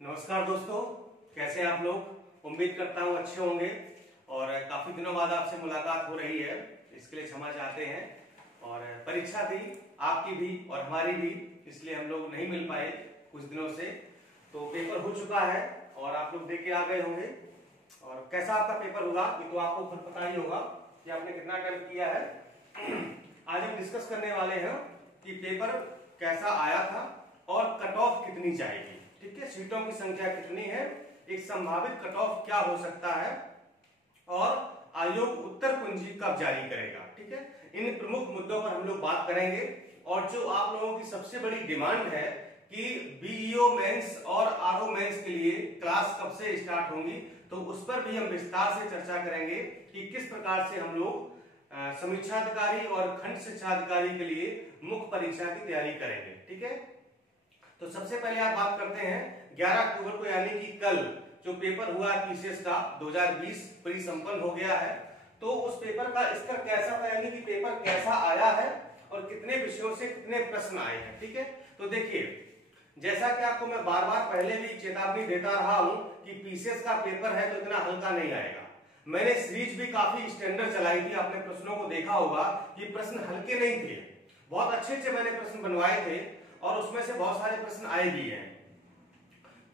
नमस्कार दोस्तों, कैसे हैं आप लोग। उम्मीद करता हूँ अच्छे होंगे और काफी दिनों बाद आपसे मुलाकात हो रही है, इसके लिए क्षमा चाहते हैं। और परीक्षा थी आपकी भी और हमारी भी, इसलिए हम लोग नहीं मिल पाए कुछ दिनों से। तो पेपर हो चुका है और आप लोग देख के आ गए होंगे। और कैसा आपका पेपर होगा ये तो आपको खुद पता ही होगा कि आपने कितना अटेम्प्ट किया है। आज हम डिस्कस करने वाले हैं कि पेपर कैसा आया था और कट ऑफ कितनी जाएगी। ठीक है, सीटों की संख्या कितनी है, एक संभावित कट ऑफ क्या हो सकता है और आयोग उत्तर कुंजी कब जारी करेगा। ठीक है, इन प्रमुख मुद्दों पर हम लोग बात करेंगे। और जो आप लोगों की सबसे बड़ी डिमांड है कि बीईओ मेंस और आरओ मेंस के लिए क्लास कब से स्टार्ट होंगी, तो उस पर भी हम विस्तार से चर्चा करेंगे कि किस प्रकार से हम लोग समीक्षा अधिकारी और खंड शिक्षा अधिकारी के लिए मुख्य परीक्षा की तैयारी करेंगे। ठीक है, तो सबसे पहले आप बात करते हैं 11 अक्टूबर को, यानी कि कल जो पेपर हुआ पीसीएस का 2020 परिसंपन्न हो गया है। तो उस पेपर का स्तर कैसा था, यानी कि पेपर कैसा आया है और कितने विषयों से कितने प्रश्न आए हैं। ठीक है, तो देखिए, जैसा कि आपको मैं बार बार पहले भी चेतावनी देता रहा हूं कि पीसीएस का पेपर है तो इतना हल्का नहीं आएगा। मैंने सीरीज भी काफी स्टैंडर्ड चलाई थी, आपने प्रश्नों को देखा होगा कि प्रश्न हल्के नहीं थे, बहुत अच्छे मैंने प्रश्न बनवाए थे और उसमें से बहुत सारे प्रश्न आए भी हैं।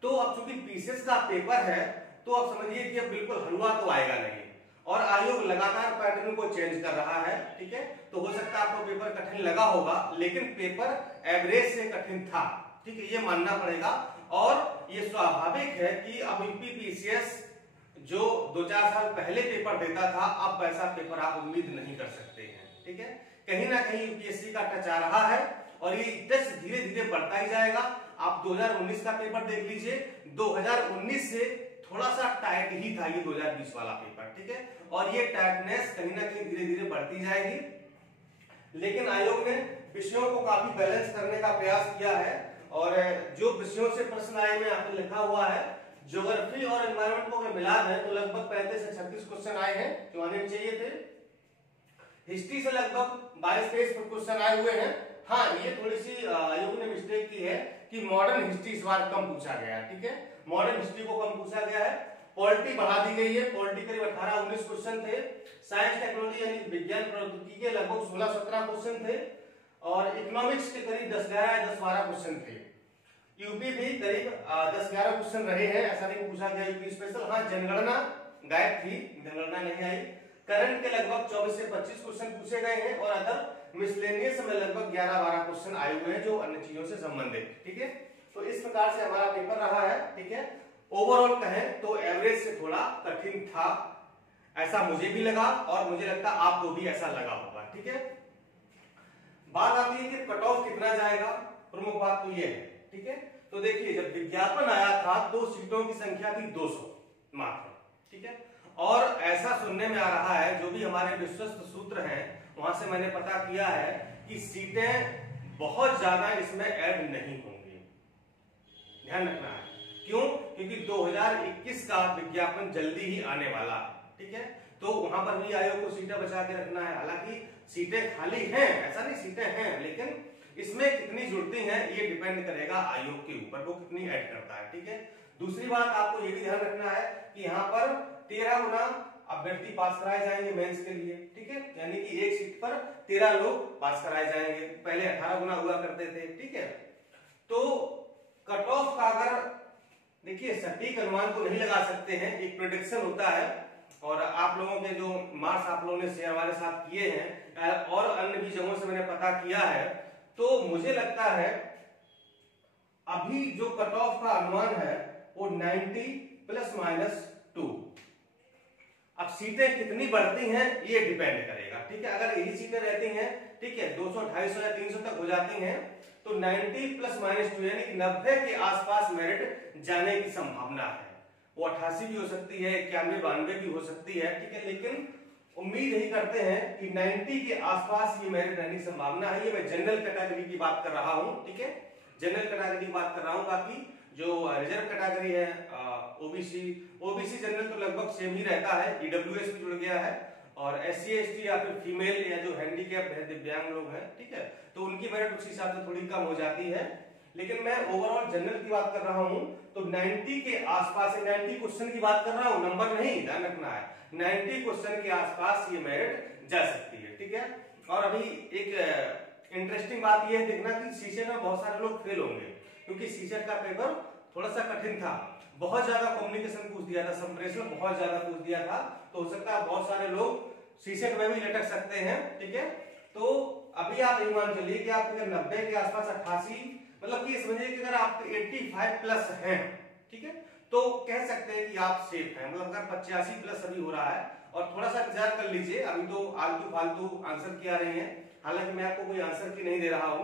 तो अब चूंकि पीसीएस का पेपर है तो अब समझिए कि अब बिल्कुल हलवा तो आएगा नहीं और आयोग लगातार पैटर्न को चेंज कर रहा है। ठीक है, तो हो सकता है आपको पेपर कठिन लगा होगा, लेकिन पेपर एवरेज से कठिन था। ठीक है, ये मानना पड़ेगा। और ये स्वाभाविक है कि अब यूपीपीसीएस जो 2-4 साल पहले पेपर देता था, अब वैसा पेपर आप उम्मीद नहीं कर सकते हैं। ठीक है, कहीं ना कहीं यूपीएससी का टच आ रहा है और ये टच धीरे धीरे बढ़ता ही जाएगा। आप 2019 का पेपर देख लीजिए, 2019 से थोड़ा सा टाइट ही था ये 2020 वाला पेपर। ठीक है, और ये टाइटनेस कहीं ना कहीं धीरे धीरे बढ़ती जाएगी। लेकिन आयोग ने विषयों को काफी बैलेंस करने का प्रयास किया है और जो विषयों से प्रश्न आए में यहाँ पे लिखा हुआ है, ज्योग्राफी और एनवायरमेंट को अगर मिला है तो लगभग 35 से 36 क्वेश्चन आए हैं जो आने चाहिए थे। हिस्ट्री से लगभग 22-23 क्वेश्चन आए हुए हैं। हाँ, ये थोड़ी सी आयोग ने मिस्टेक की है कि मॉडर्न हिस्ट्री इस बार कम पूछा गया है। ठीक है, मॉडर्न हिस्ट्री को कम पूछा गया है। पॉलिटी बढ़ा दी गई है, पॉलिटी करीब 18-19 क्वेश्चन थे। साइंस टेक्नोलॉजी यानी विज्ञान प्रौद्योगिकी के लगभग 16-17 क्वेश्चन थे और इकोनॉमिक्स के करीब 10-12 क्वेश्चन थे। यूपी भी करीब 10-11 क्वेश्चन रहे हैं, ऐसा नहीं पूछा गया यूपी स्पेशल। हाँ, जनगणना गायब थी, जनगणना नहीं आई। करंट के लगभग 24 से 25 क्वेश्चन पूछे गए हैं और अदर मिसलेनियस में लगभग 11-12 क्वेश्चन आए हुए हैं जो अन्य चीजों से संबंधित। ठीक है, तो इस प्रकार से हमारा पेपर रहा है। ठीक है, ओवरऑल कहें तो एवरेज से थोड़ा कठिन था, ऐसा मुझे भी लगा और मुझे लगता आपको भी ऐसा लगा होगा। ठीक है, बात आती है कि कट ऑफ कितना जाएगा। प्रमुख बात तो ये है। ठीक है, तो देखिए, जब विज्ञापन आया था तो सीटों की संख्या थी 200 मात्र। ठीक है, और ऐसा सुनने में आ रहा है, जो भी हमारे विश्वस्त सूत्र हैं वहां से मैंने पता किया है कि सीटें बहुत ज्यादा इसमें ऐड नहीं होंगी। ध्यान रखना है, क्यों? क्योंकि 2021 का विज्ञापन जल्दी ही आने वाला है। ठीक है, तो वहां पर भी आयोग को सीटें बचा के रखना है। हालांकि सीटें खाली हैं, ऐसा नहीं, सीटें हैं, लेकिन इसमें कितनी जुड़ती हैं ये डिपेंड करेगा आयोग के ऊपर, वो कितनी ऐड करता है। ठीक है, दूसरी बात आपको ये भी ध्यान रखना है कि यहाँ पर 13 गुना अभ्यर्थी पास कराए जाएंगे मेंस के लिए। ठीक है, यानी कि एक सीट पर 13 लोग पास कराए जाएंगे, पहले 18 गुना हुआ करते थे। ठीक है, तो कट ऑफ का अगर देखिए सटीक अनुमान को नहीं लगा सकते हैं, एक प्रेडिक्शन होता है और आप लोगों के जो मार्क्स आप लोगों ने शेयर हमारे साथ किए हैं और अन्य भी जगहों से मैंने पता किया है, तो मुझे लगता है अभी जो कट ऑफ का अनुमान है वो 90 ±2। अब सीटें कितनी बढ़ती हैं ये डिपेंड करेगा। ठीक है, अगर यही सीटें रहती हैं, ठीक है, 200, 250 या 300 तक हो जाती हैं तो 90 ±2 यानी कि 90 के आसपास मेरिट जाने की संभावना है। वो 88 भी हो सकती है, 91-92 भी हो सकती है। ठीक है, लेकिन उम्मीद यही करते हैं कि 90 के आसपास ये मेरिट रहने की संभावना है। ये मैं जनरल कैटेगरी की बात कर रहा हूं। ठीक है, जनरल कैटेगरी की बात कर रहा हूं। बाकी जो रिजर्व कैटेगरी है, ओबीसी जनरल तो लगभग सेम ही रहता है, ईडब्ल्यूएस भी जुड़ गया है और SC ST या फिर फीमेल या जो हैंडीकैप है, दिव्यांग लोग हैं, ठीक है, तो उनकी मेरिट उस हिसाब से थोड़ी कम हो जाती है। लेकिन मैं ओवरऑल जनरल की बात कर रहा हूं तो 90 के आसपास, 90 क्वेश्चन की बात कर रहा हूं, नंबर नहीं, ध्यान रखना है। 90 क्वेश्चन के आसपास ये मेरिट जा सकती है, ठीक है। और अभी एक इंटरेस्टिंग बात यह है देखना कि सीसेट में बहुत सारे लोग फेल होंगे, क्योंकि सीसेट का पेपर थोड़ा सा कठिन था, बहुत ज्यादा कम्युनिकेशन पूछ दिया था, संप्रेषण बहुत ज्यादा पूछ दिया था, तो हो सकता है बहुत सारे लोग सीसेट में भी लटक सकते हैं, ठीक है। तो अभी आप यही मान चलिए कि आप अगर 90 के आसपास 88, मतलब कि समझिए कि अगर आप 85 प्लस हैं, ठीक है, तो कह सकते हैं कि आप सेफ हैं। मतलब अगर 85 प्लस अभी हो रहा है और थोड़ा सा इंतजार कर लीजिए, अभी तो आलतू फालतू आंसर की आ रही है, हालांकि मैं आपको कोई आंसर की नहीं दे रहा हूं,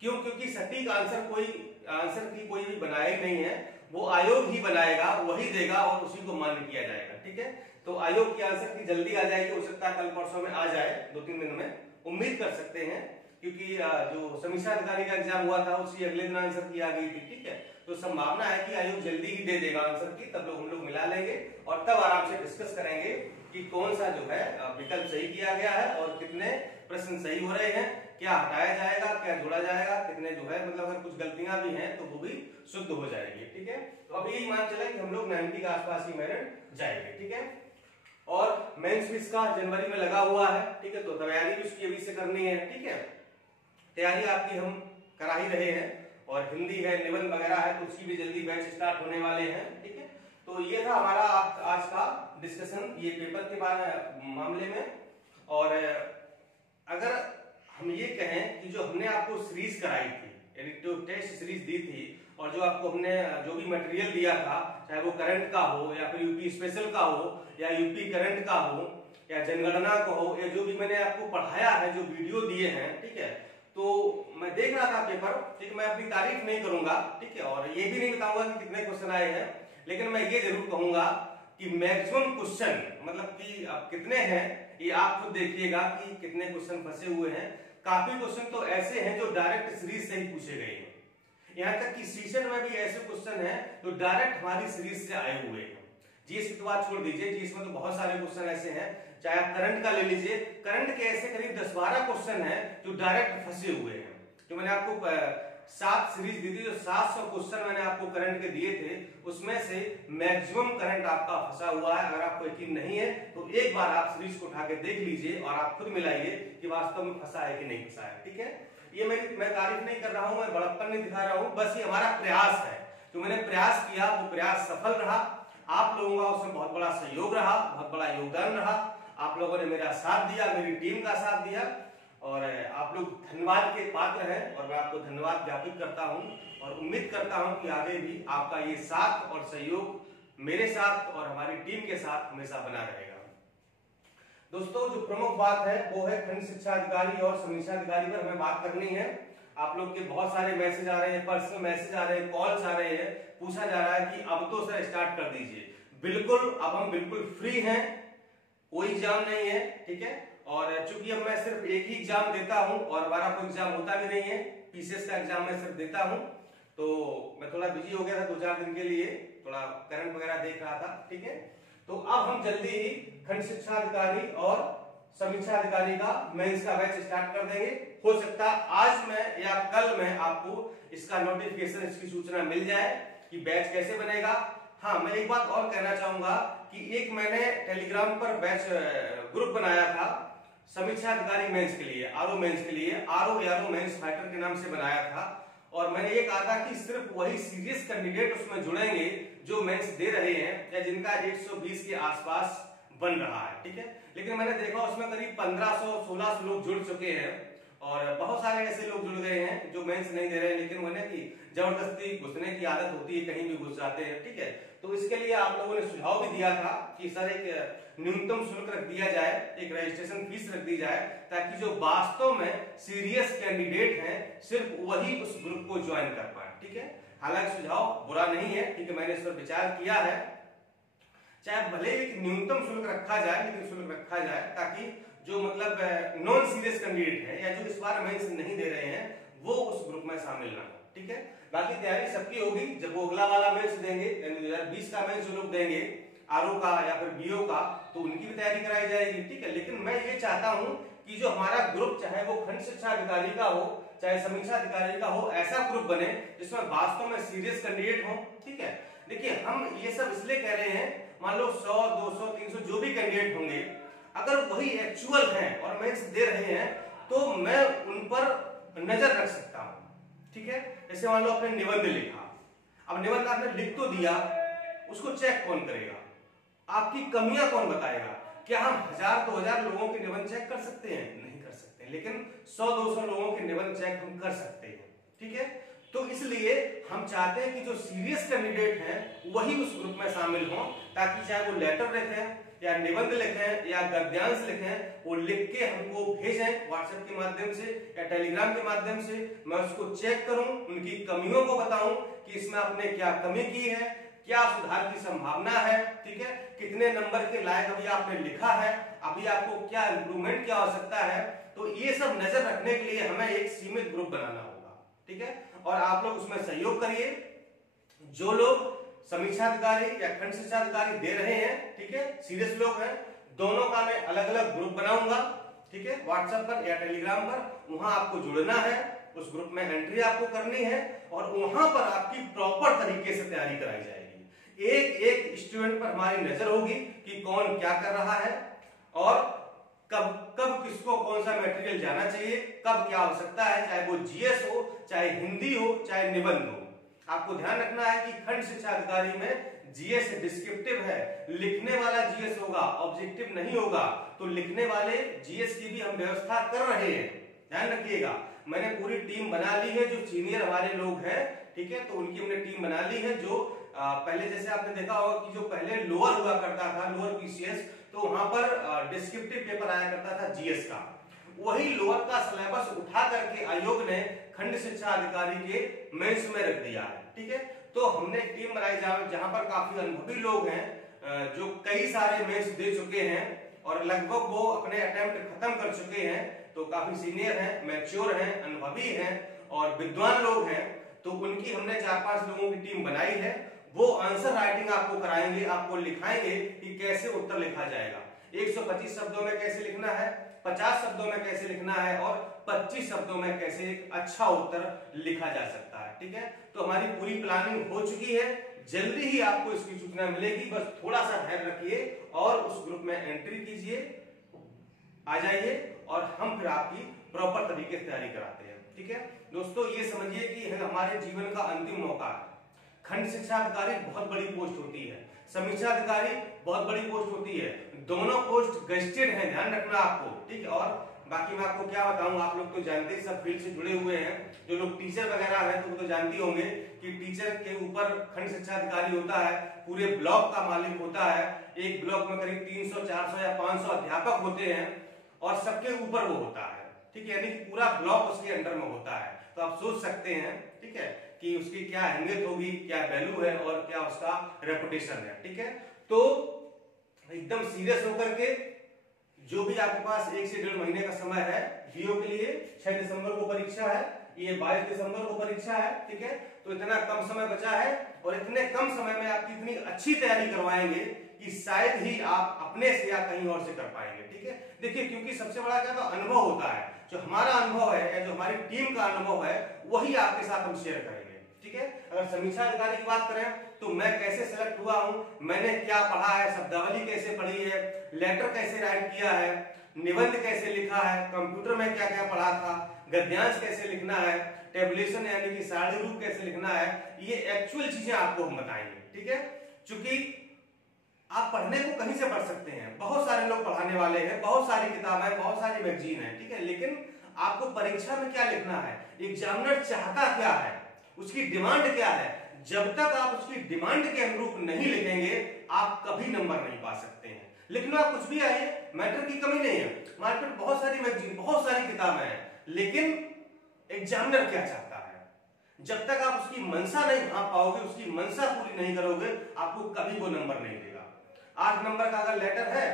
क्यों? क्योंकि सटीक आंसर की कोई भी बनाया ही नहीं है, वो आयोग ही बनाएगा, वही देगा और उसी को मान्य किया जाएगा, ठीक है। तो आयोग की आंसर की जल्दी आ जाएगी, हो सकता है कल परसों में आ जाए, 2-3 दिन में उम्मीद कर सकते हैं, क्योंकि जो समीक्षा अधिकारी का एग्जाम हुआ था उसकी अगले दिन आंसर की आ गई थी, ठीक है। तो संभावना है कि आयोग जल्दी ही दे देगा आंसर की, तब हम लोग मिला लेंगे और तब आराम से डिस्कस करेंगे कि कौन सा जो है विकल्प सही किया गया है और कितने प्रश्न सही हो रहे हैं, क्या हटाया जाएगा, क्या जोड़ा जाएगा, कितने जो है मतलब अगर कुछ गलतियां भी हैं तो वो भी शुद्ध हो जाएगी, ठीक है। तो अब यही मान चले कि हम लोग 90 के आसपास ही मेरिट जाएंगे, ठीक है। और मेंस भी इसका जनवरी में लगा हुआ है, ठीक है, तो तैयारी भी उसकी अभी से करनी है, ठीक है। तैयारी आपकी हम करा ही रहे हैं, और हिंदी है, निबंध वगैरह है, तो उसकी भी जल्दी बैच स्टार्ट होने वाले हैं, ठीक है। तो ये था हमारा आज का डिस्कशन ये पेपर के मामले में। और अगर हम ये कहें कि जो हमने आपको सीरीज कराई थी, यानी जो टेस्ट सीरीज दी थी, और जो आपको हमने जो भी मटेरियल दिया था, चाहे वो करंट का हो या फिर यूपी स्पेशल का हो या यूपी करंट का हो या जनगणना का हो, या जो भी मैंने आपको पढ़ाया है, जो वीडियो दिए हैं, ठीक है, तो मैं देख रहा था पेपर, ठीक है, मैं अपनी तारीफ नहीं करूंगा, ठीक है, और ये भी नहीं बताऊंगा कि कितने क्वेश्चन आए हैं, लेकिन मैं ये जरूर कहूंगा कि मैक्सिमम क्वेश्चन, मतलब कि अब कितने हैं ये आप खुद देखिएगा कि कितने क्वेश्चन फंसे हुए हैं। काफी क्वेश्चन तो ऐसे हैं जो डायरेक्ट सीरीज से ही पूछे गए हैं, यहाँ तक कि सीजन में भी ऐसे क्वेश्चन हैं जो डायरेक्ट हमारी सीरीज से आए हुए हैं। जीएस की तो बात छोड़ दीजिए, जीएस में तो बहुत सारे क्वेश्चन ऐसे हैं, चाहे आप करंट का ले लीजिए, करंट के ऐसे करीब 10-12 क्वेश्चन हैं जो डायरेक्ट फंसे हुए हैं। जो मैंने आपको 7 सीरीज दी थी, जो 700 क्वेश्चन मैंने आपको करंट के दिए थे, उसमें से मैक्सिमम करंट आपका फंसा हुआ है। अगर आपको यकीन नहीं है तो एक बार आप सीरीज को उठा के देख लीजिए और आप खुद मिलाइए कि वास्तव में फंसा है कि नहीं फंसा है, ठीक है। ये मैं तारीफ नहीं कर रहा हूं, मैं बड़प्पन नहीं दिखा रहा हूं, बस ये हमारा प्रयास है। जो मैंने प्रयास किया वो प्रयास सफल रहा, आप लोगों का उसमें बहुत बड़ा सहयोग रहा, बहुत बड़ा योगदान रहा, आप लोगों ने मेरा साथ दिया, मेरी टीम का साथ दिया, और आप लोग धन्यवाद के पात्र हैं, और मैं आपको धन्यवाद ज्ञापित करता हूं और उम्मीद करता हूं कि आगे भी आपका ये साथ और सहयोग मेरे साथ और हमारी टीम के साथ हमेशा बना रहेगा। दोस्तों, जो प्रमुख बात है वो है खंड शिक्षा अधिकारी और समीक्षा अधिकारी पर हमें बात करनी है। आप लोग के बहुत सारे मैसेज आ रहे हैं, पर्सनल मैसेज आ रहे हैं, कॉल्स आ रहे हैं, पूछा जा रहा है कि अब तो सर स्टार्ट कर दीजिए। बिल्कुल, अब हम बिल्कुल फ्री हैं, कोई एग्जाम नहीं है, ठीक है। और चूंकि अब मैं सिर्फ एक ही एग्जाम देता हूं और हमारा कोई एग्जाम होता भी नहीं है, पीसीएस का एग्जाम मैं सिर्फ देता हूं, तो मैं थोड़ा बिजी हो गया था 2-4 दिन के लिए, थोड़ा करंट वगैरह देख रहा था, ठीक है। तो अब हम जल्दी ही खंड शिक्षा अधिकारी और समीक्षा अधिकारी का मेंस का बैच स्टार्ट कर देंगे। हो सकता है आज में या कल में आपको इसका नोटिफिकेशन, इसकी सूचना मिल जाए कि बैच कैसे बनेगा। हाँ, मैं एक बात और कहना चाहूंगा कि एक मैंने टेलीग्राम पर बैच ग्रुप बनाया था समीक्षा अधिकारी मेंस के लिए, आरओ मेंस के लिए, आरओ मेंस फाइटर के नाम से बनाया था, और मैंने ये कहा था कि सिर्फ वही सीरियस कैंडिडेट उसमें जुड़ेंगे जो मेंस दे रहे हैं या जिनका 120 के आसपास बन रहा है, ठीक है। लेकिन मैंने देखा उसमें करीब 1500-1600 लोग जुड़ चुके हैं, और बहुत सारे ऐसे लोग जुड़ गए हैं जो मेंस नहीं दे रहे हैं, लेकिन उन्हें की जबरदस्ती घुसने की आदत होती है, कहीं भी घुस जाते हैं, ठीक है। तो इसके लिए आप लोगों ने सुझाव भी दिया था कि सर एक न्यूनतम शुल्क रख दिया जाए, एक रजिस्ट्रेशन फीस रख दी जाए, ताकि जो वास्तव में सीरियस कैंडिडेट हैं सिर्फ वही उस ग्रुप को ज्वाइन कर पाए, ठीक है। हालांकि सुझाव बुरा नहीं है, ठीक है, मैंने इस पर विचार किया है, चाहे भले एक न्यूनतम शुल्क रखा जाए, लेकिन शुल्क रखा जाए ताकि जो मतलब नॉन सीरियस कैंडिडेट है या जो इस बार मेंस नहीं दे रहे हैं वो उस ग्रुप में शामिल ना हो, ठीक है। बाकी तैयारी सबकी होगी, जब वो अगला वाला मेंस देंगे, यानी 2020 का मेंस जो लोग देंगे आरओ का या फिर बीओ का, तो उनकी भी तैयारी कराई जाएगी, ठीक है। लेकिन मैं ये चाहता हूं कि जो हमारा ग्रुप, चाहे वो खंड शिक्षा अधिकारी का हो चाहे समीक्षा अधिकारी का हो, ऐसा ग्रुप बने जिसमें वास्तव में सीरियस कैंडिडेट हो। ठीक है, देखिए हम ये सब इसलिए कह रहे हैं, मान लो 100, 200, 300 जो भी कैंडिडेट होंगे, अगर वही एक्चुअल हैं और मेंस दे रहे हैं तो मैं उन पर नजर रख सकता हूं। ठीक है, जैसे मान लो आपने निबंध लिखा, अब निबंध आपने लिख तो दिया, उसको चेक कौन करेगा, आपकी कमियां कौन बताएगा? क्या हम 1000-2000 लोगों के निबंध चेक कर सकते हैं? नहीं कर सकते, लेकिन 100-200 लोगों के निबंध चेक हम कर सकते हैं। ठीक है, तो इसलिए हम चाहते हैं कि जो सीरियस कैंडिडेट हैं वही उस ग्रुप में शामिल हों, ताकि चाहे वो लेटर लिखें या निबंध लिखें या गद्यांश लिखें, वो लिख के हमको भेजें व्हाट्सएप के माध्यम से या टेलीग्राम के माध्यम से, मैं उसको चेक करूं, उनकी कमियों को बताऊं कि इसमें आपने क्या कमी की है, क्या सुधार की संभावना है। ठीक है, कितने नंबर के लायक अभी आपने लिखा है, अभी आपको क्या इंप्रूवमेंट की आवश्यकता है। तो ये सब नजर रखने के लिए हमें एक सीमित ग्रुप बनाना होगा। ठीक है, और आप लोग उसमें सहयोग करिए। जो लोग समीक्षा अधिकारी या खंड शिक्षा अधिकारी दे रहे हैं, ठीक है, सीरियस लोग हैं, दोनों का मैं अलग अलग ग्रुप बनाऊंगा। ठीक है, व्हाट्सएप पर या टेलीग्राम पर, वहां आपको जुड़ना है, उस ग्रुप में एंट्री आपको करनी है और वहां पर आपकी प्रॉपर तरीके से तैयारी कराई जाएगी। एक एक स्टूडेंट पर हमारी नजर होगी कि कौन क्या कर रहा है और कब कब किसको कौन सा मटेरियल जाना चाहिए, कब क्या आवश्यकता है, चाहे वो जीएस हो, चाहे हिंदी हो, चाहे निबंध हो। आपको ध्यान रखना है कि खंड शिक्षा अधिकारी में जीएस डिस्क्रिप्टिव है, लिखने वाला जीएस होगा, ऑब्जेक्टिव नहीं होगा। तो लिखने वाले जीएस की भी हम व्यवस्था कर रहे हैं, ध्यान रखिएगा। मैंने पूरी टीम बना ली है, जो सीनियर हमारे लोग हैं, ठीक है, तो उनकी हमने टीम बना ली है। जो पहले जैसे आपने देखा होगा कि जो पहले लोअर हुआ करता था, लोअर पीसीएस, तो वहां पर डिस्क्रिप्टिव पेपर आया करता था जीएस का, वही लोअर का सिलेबस उठा करके आयोग ने खंड शिक्षा अधिकारी के मेंस में रख दिया है। ठीक है, तो हमने एक टीम बनाई जहां पर काफी अनुभवी लोग हैं, जो कई सारे मेंस दे चुके हैं और लगभग वो अपने अटेम्प्ट खत्म कर चुके हैं। तो काफी सीनियर हैं, मैच्योर हैं, अनुभवी हैं और विद्वान लोग हैं। तो उनकी हमने 4-5 लोगों की टीम बनाई है। वो आंसर राइटिंग आपको कराएंगे, आपको लिखाएंगे कि कैसे उत्तर लिखा जाएगा, 125 शब्दों में कैसे लिखना है, 50 शब्दों में कैसे लिखना है और 25 शब्दों में कैसे एक अच्छा उत्तर लिखा जा सकता है। ठीक है, तो हमारी पूरी प्लानिंग हो चुकी है, जल्दी ही आपको इसकी सूचना मिलेगी। बस थोड़ा सा धैर्य रखिए और उस ग्रुप में एंट्री कीजिए, आ जाइए और हम फिर आपकी प्रॉपर तरीके से तैयारी कराते हैं। ठीक है दोस्तों, ये समझिए कि हमारे जीवन का अंतिम मौका है। खंड शिक्षा अधिकारी बहुत बड़ी पोस्ट होती है, समीक्षा अधिकारी बहुत बड़ी पोस्ट होती है, दोनों पोस्ट गजेटेड है, ध्यान रखना आपको। ठीक है, और बाकी मैं आपको क्या बताऊं, आप लोग तो जानते ही, सब फील्ड से जुड़े हुए हैं। जो लोग टीचर वगैरह हैं तो वो तो जानते होंगे कि टीचर के ऊपर खंड शिक्षा अधिकारी होता है, पूरे ब्लॉक का मालिक होता है। एक ब्लॉक में करीब 300, 400 या 500 अध्यापक होते हैं और सबके ऊपर वो होता है। ठीक है, यानी कि पूरा ब्लॉक उसके अंडर में होता है। तो आप सोच सकते हैं, ठीक है, कि उसकी क्या अहमियत होगी, क्या वैल्यू है और क्या उसका रेपुटेशन है। ठीक है, तो एकदम सीरियस होकर के, जो भी आपके पास 1 से 1.5 महीने का समय है बीओ के लिए, 6 दिसंबर को परीक्षा है, ये 22 दिसंबर को परीक्षा है। ठीक है, तो इतना कम समय बचा है और इतने कम समय में आपकी इतनी अच्छी तैयारी करवाएंगे कि शायद ही आप अपने से या कहीं और से कर पाएंगे। ठीक है, देखिए, क्योंकि सबसे बड़ा क्या तो अनुभव होता है, जो हमारा अनुभव है या जो हमारी टीम का अनुभव है वही आपके साथ हम शेयर करेंगे। ठीक है, अगर समीक्षा अधिकारी की बात करें तो मैं कैसे सेलेक्ट हुआ हूं, मैंने क्या पढ़ा है, शब्दावली कैसे पढ़ी है, लेटर कैसे राइट किया है, निबंध कैसे लिखा है, कंप्यूटर में क्या क्या पढ़ा था, गद्यांश कैसे लिखना है, टेबुलेशन यानी कि सारणी रूप कैसे लिखना है, ये एक्चुअल चीजें आपको हम बताएंगे। ठीक है, चूंकि आप पढ़ने को कहीं से पढ़ सकते हैं, बहुत सारे लोग पढ़ाने वाले हैं, बहुत सारी किताबें हैं, बहुत सारी मैगजीन है। ठीक है, लेकिन आपको परीक्षा में क्या लिखना है, एग्जामिनर चाहता क्या है, उसकी डिमांड क्या है, जब तक आप उसकी डिमांड के अनुरूप नहीं लिखेंगे आप कभी नंबर नहीं पा सकते हैं। लिखना कुछ भी आइए, मैटर की कमी नहीं है, मार्केट बहुत सारी मैगजीन, बहुत सारी किताबें हैं, लेकिन एग्जामिनर क्या चाहता है, जब तक आप उसकी मंशा नहीं भांप पाओगे, उसकी मंशा पूरी नहीं करोगे, आपको कभी वो नंबर नहीं देगा। 8 नंबर का अगर लेटर है,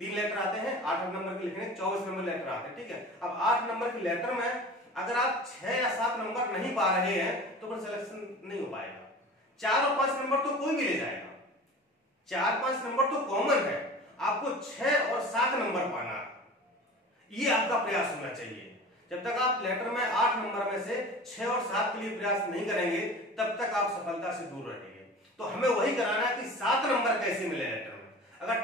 3 लेटर आते हैं, 8 नंबर के लिखने 24 नंबर लेटर आते हैं। ठीक है, अब 8 नंबर के लेटर में अगर आप 6 या 7 नंबर नहीं पा रहे हैं तो फिर सिलेक्शन नहीं हो पाएगा। 4 और 5 नंबर तो कोई भी ले जाएगा, 4-5 नंबर तो कॉमन है, आपको 6 और 7 नंबर पाना, ये आपका प्रयास होना चाहिए। जब तक आप लेटर में 8 नंबर में से 6 और 7 के लिए प्रयास नहीं करेंगे तब तक आप सफलता से दूर रहेंगे। तो हमें वही कराना है कि 7 नंबर कैसे मिले लेटर में। अगर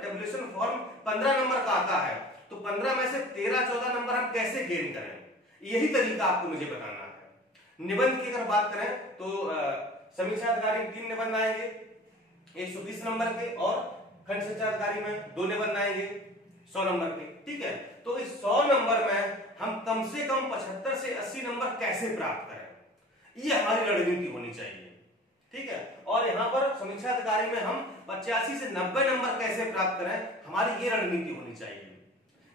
टेबुलेशन फॉर्म 15 नंबर का आता है तो 15 में से 13-14 नंबर हम कैसे गेन करें, यही तरीका आपको मुझे बताना है। निबंध की अगर बात करें तो समीक्षा अधिकारी 3 निबंध आएंगे 120 नंबर के, और खंड शिक्षा अधिकारी में 2 निबंध आएंगे 100 नंबर के। ठीक है, तो इस 100 नंबर में हम कम से कम 75 से 80 नंबर कैसे प्राप्त करें, ये हमारी रणनीति होनी चाहिए। ठीक है, और यहाँ पर समीक्षा अधिकारी में हम 85 से 90 नंबर कैसे प्राप्त करें, हमारी ये रणनीति होनी चाहिए।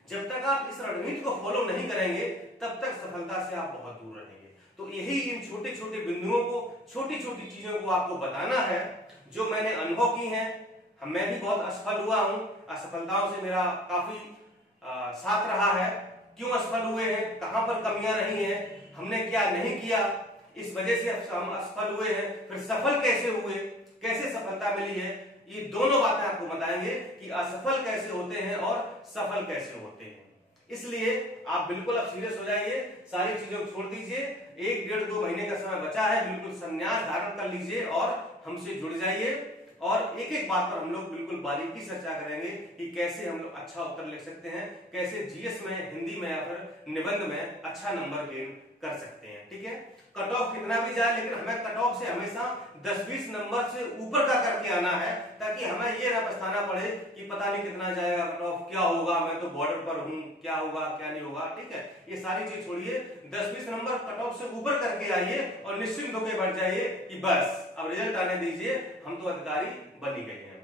जब तक आप इस रणनीति को फॉलो नहीं करेंगे तब तक सफलता से आप बहुत दूर रहेंगे। तो यही इन छोटे छोटे बिंदुओं को, छोटी छोटी चीजों को आपको बताना है जो मैंने अनुभव की हैं। मैं भी बहुत असफल हुआ हूं, असफलताओं से मेरा काफी साथ रहा है। क्यों असफल हुए हैं, कहां पर कमियां रही हैं, हमने क्या नहीं किया, इस वजह से हम असफल हुए हैं, फिर सफल कैसे हुए, कैसे सफलता मिली है, ये दोनों बातें आपको बताएंगे कि असफल कैसे होते हैं और सफल कैसे होते हैं। इसलिए आप बिल्कुल अब सीरियस हो जाइए, सारी चीजों को छोड़ दीजिए। 1-1.5-2 महीने का समय बचा है, बिल्कुल संन्यास धारण कर लीजिए और हमसे जुड़ जाइए, और एक एक बात पर हम लोग बिल्कुल बारीकी चर्चा करेंगे कि कैसे हम लोग अच्छा उत्तर लिख सकते हैं, कैसे जीएस में, हिंदी में या फिर निबंध में अच्छा नंबर गेन कर सकते हैं। ठीक है, कट ऑफ कितना भी जाए लेकिन हमें कट ऑफ से हमेशा 10-20 नंबर से ऊपर का करके आना है, ताकि हमें ये ना पछताना पड़े कि पता नहीं कितना जाएगा कट ऑफ, क्या होगा, मैं तो बॉर्डर पर हूं, क्या होगा क्या नहीं होगा। ठीक है, ये सारी चीज छोड़िए, 10-20 नंबर कट ऑफ से ऊपर करके आइए और निश्चिंत होकर बैठ जाइए कि बस अब रिजल्ट आने दीजिए, हम तो अधिकारी बन ही गए हैं।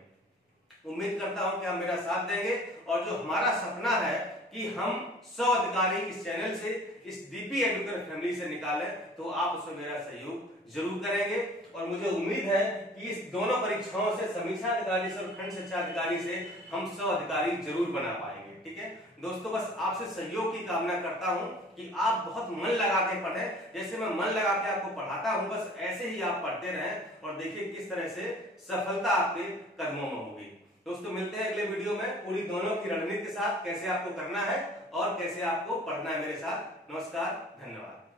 उम्मीद करता हूं कि आप मेरा साथ देंगे, और जो हमारा सपना है कि हम 100 अधिकारी इस चैनल से, इस डीपी एजुकेटर फैमिली से निकालें, तो आप उसमें मेरा सहयोग जरूर करेंगे। और मुझे उम्मीद है कि इस दोनों परीक्षाओं से, समीक्षा अधिकारी से और खंड शिक्षा अधिकारी से, हम 100 अधिकारी जरूर बना पाएंगे। ठीक है दोस्तों, बस आपसे सहयोग की कामना करता हूं कि आप बहुत मन लगा के पढ़ें, जैसे मैं मन लगा के आपको पढ़ाता हूं, बस ऐसे ही आप पढ़ते रहें और देखिए किस तरह से सफलता आपके कदमों में होगी। दोस्तों मिलते हैं अगले वीडियो में पूरी दोनों की रणनीति के साथ, कैसे आपको करना है और कैसे आपको पढ़ना है मेरे साथ। नमस्कार, धन्यवाद।